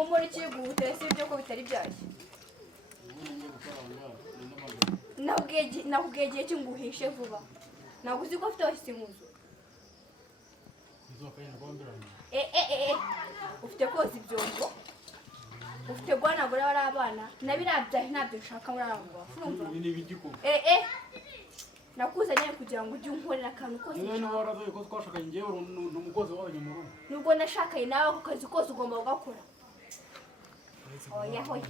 kumbura ikiguhutira si ibyo ko bitari byashye nakubwiye igihe cy'inguhishe vuba ntabwo uzi ko afite abashyitsi mu nzu ufite koza ibyombo ufite guhanagura bari abana na biriya byahi ntabyo nshaka muri abo bafurumva nakuzanye kugira ngo ujye unkorera akantu kose nubwo nashakaye nawe ako kazi kose ugomba kugakora oya hoya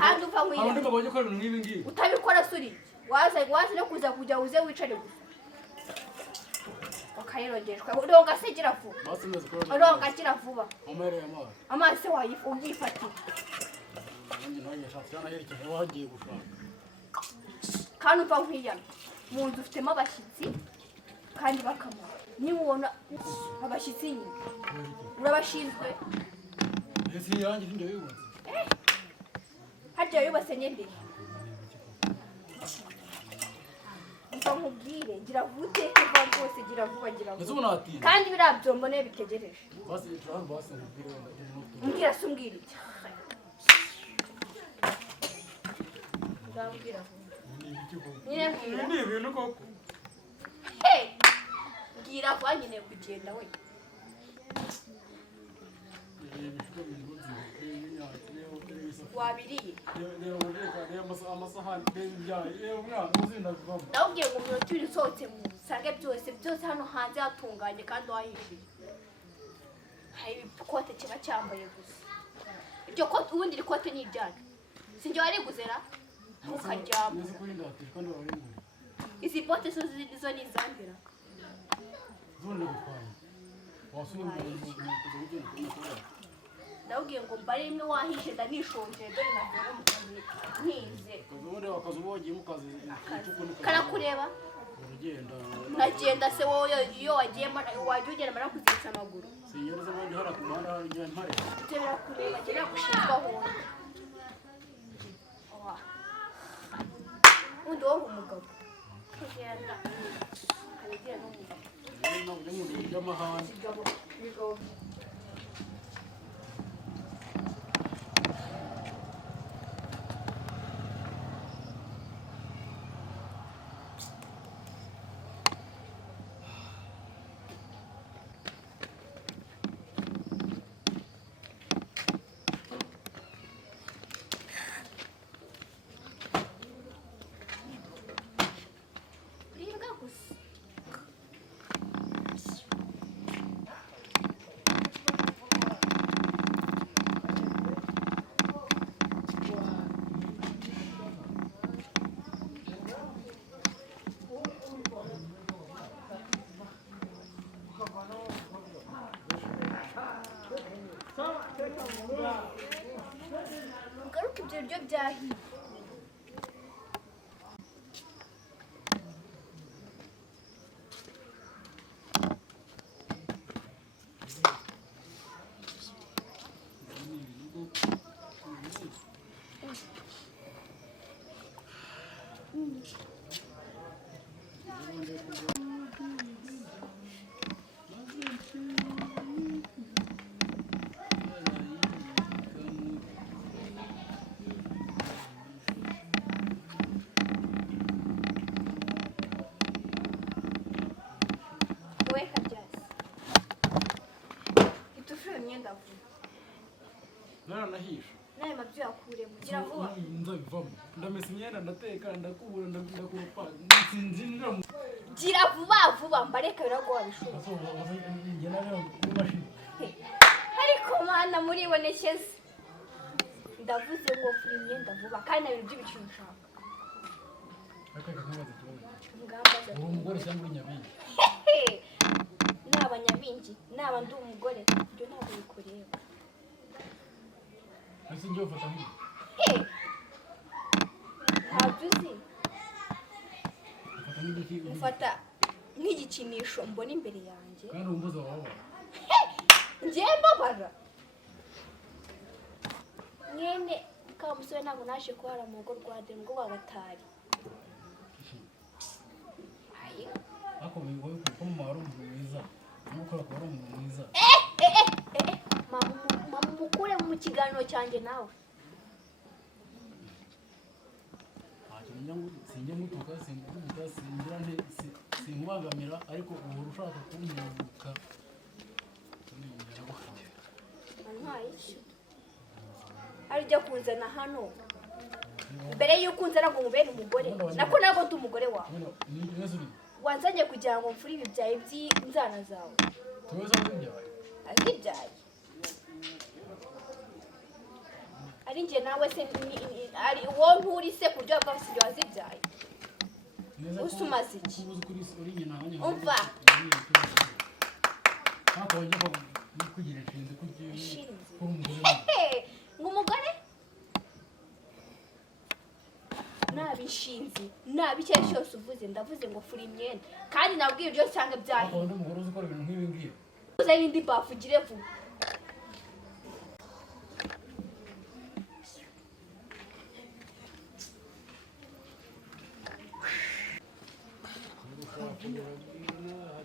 kandi uva nk'iyo utabikora suri waza no kuza kujya uze wicare gusa wakayirongeshwa uronga se gira vuba uronga gira vuba amazi se uyifatira kandi uva nk'iyana mu nzu ufitemo abashyitsi kandi bakamara niba ubona abashyitsi nyine urabashinzwe harya yubatse nyende mva nkubwire gira vuba uteke vuba rwose gira vuba kandi biriya byombo niyo bitegereje mbwira se umbwira iki ndambwira nyine mbwira ni ibintu koko mbwira vuba nyine kugenda we wabiriye ndawubwiye ngo umuntu turi usohotse mu usange byose hano hanze hatunganye kandi wahishije hari ikote kiba cyambaye gusa iryo kote ubundi iri kote ni iryanyu sinjye wariguze ra ntukaryama izi bote zo ni izandira ndawubwiye ngo mbare imwe wahishe ndanishonje dore navuye mu kazi ntinze karakureba nagenda se wowe iyo wajya ugenda mara kuziritsa amaguru ibyo birakureba agera gushinzwaho undi wowe umugabo kugenda karegira n'umugabo ugaruka ibyo biryo byahiye Naranahisha. Naye mabyo yakuremo gira vuba. Ndabivamo. Ndamesa imyenda ndateka ndakubura ndakupa. Sinzinira. Gira vuba mbareka birago wabishura. Ariko mana muribonekeze. Ndavuze ngo furi imyenda vuba kandi nabiri by'ibiciro nshaka. Akaka kumaze kibazo. Ngamba za. Umugore cyangwa inyabingi. Naba nyabingi, naba ndi umugore, byo ntabwo bikureba. Ese njye ufata nk'iki? Ntabwo uzi. Ufata nk'iki? Ufata nk'igikinisho mbona imbere yanjye. Kandi umbuza wawe. Njye mbabara. Nyene kamusore ntabwo naje kuhara mu rugo rwa de ngo bagatari. Ayi. Ako bigoye kuko mu maro mwiza. Nuko akora mu mwiza. Mama ngukure mu kiganiro cyanjye nawe. Sinjya ngutuka singutuka singira sinkubangamira ariko uhora ushaka kumwibuka. Ari ujya kunzana hano mbere y'uko unzana ngo mubere umugore nako ntabwo ndi umugore wawe. Wanzanye kugira ngo mfure ibibyaye by'inzana zawe. Azibyaye ari njye nawe se ari wowe nturi se kuryo bwa sinjye wazibyaye. Usumaze iki? Umva umugore nabishinze nabicyo cyose uvuze ndavuze ngo fura imyenda kandi nabwiye ibyo cyangwa byahi uza yindi bafu gire vuba.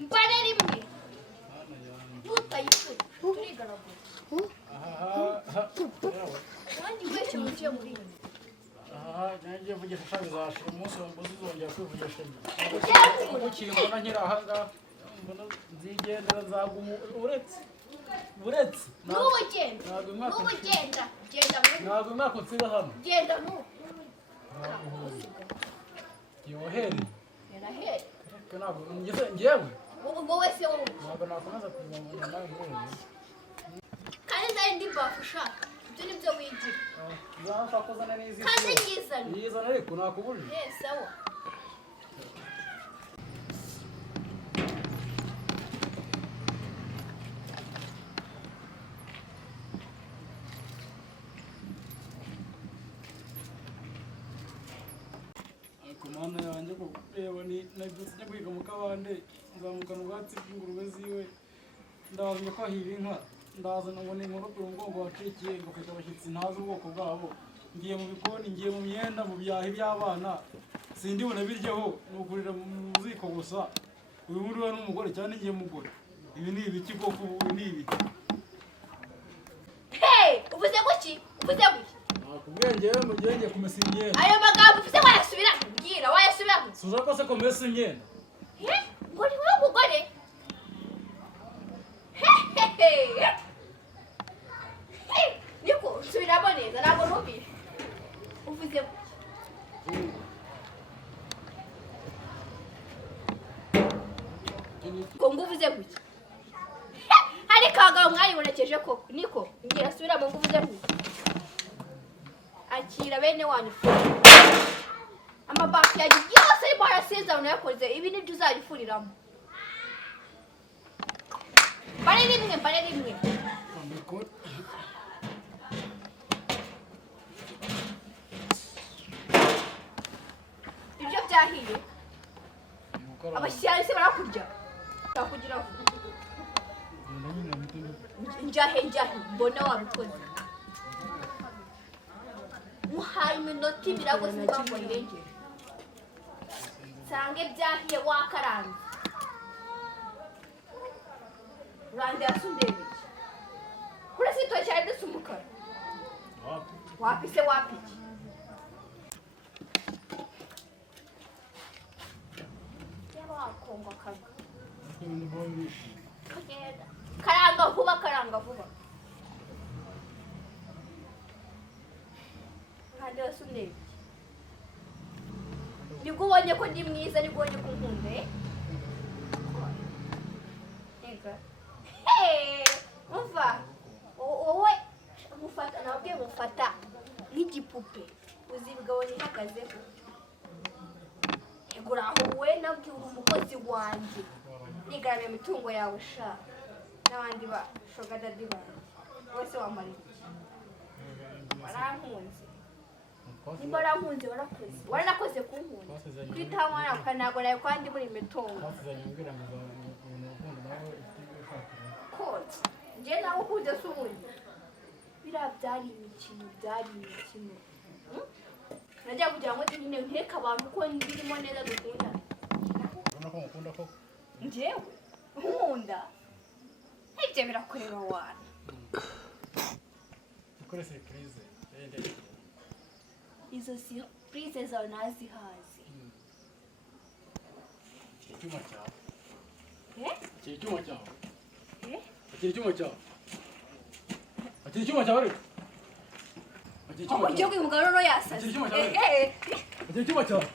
Mbare rimwe utayifura turigaragura kandi wese mugiye muri nanjye vugisha shabi zashe umunsi wambuze uzongera kwivugisha ukimbona nkira aha ngaha mbona nzigendera nzagumu uretse n'ubugenda ntabwo umwaka utsiba hano genda n'ubu yohere yarahere ntabwo ngewe wowe se wowe ntabwo nakomeza kuzamura nawe nk'ubu kandi nari ndi bafu ushaka ibyo ni byo wigira nzashaka kuzana n'izi kandi yizana ariko nakubujije sawa. Mana yanjye ko reba ni nagiye kwiga mu kabande nzamukana ubwatsi bw'ingurube ziwe ndababwiye ko ahira inka ndazana ngo ninkorokere umugongo wacikiye ngo mfite abashyitsi ntazi ubwoko bwabo ngiye mu bikoni ngiye mu myenda mu byahi by'abana sindi bunabiryeho nugurira mu ziko gusa uyu muri we n'umugore cyane ngiye mugore ibi ni ibiki koko ibi ni ibiki uvuze guki nakubwenge we mu gihe ngiye kumesa imyenda ayo magambo uvuze wayasubira mbwira wayasubira suza ko se kumesa imyenda ngo ni wowe mugore niko subiramo neza ntabwo numvise uvuze ngo uvuze guki hari kagabo mwayibonekeje koko niko ngira subiramo ngo uvuze guki akira bene wanyu amabaki yagiye yose arimo arasezerano yakoze ibi nibyo uzayifuriramo. Mbare rimwe ibyo byahiye abashyitsi barakurya bakugira njyahe mbona wabikoze muhaye iminota ibiri ahubwo sinzi ngo irengere nsange byahiye wakaranze urande yasundebeye kuri sito cyane dusa umukara wapise wapiki yaba wakongo akaga karanga vuba urande yasundebeye nibwo ubonye ko ndi mwiza nibwo ubonye ko nkunda umva wowe mufata nk'igipupe uzi bigabanya ihagazeho egura aho we nabwiye uri umukozi wanjye nigaramiye imitungo yawe sha n'abandi ba shogadadi banjye bose wamara iki warankunze nimba warankunze waranakoze kunkunda kwitaho mwana ukanago nawe kandi muri imitungo njye nawe ukuze se ubundi biriya byari imikino najya kugira ngo nyine nteke abantu ko ndirimo neza dukundana ubona ko mukunda koko njyewe nkunda ibyo birakureba wana ikore surprise yende izo surprise zawe nazihazi. icyuma cyawe Icyuma cyawe rero ugiye kwimuka noneho yasaze. icyuma cyawe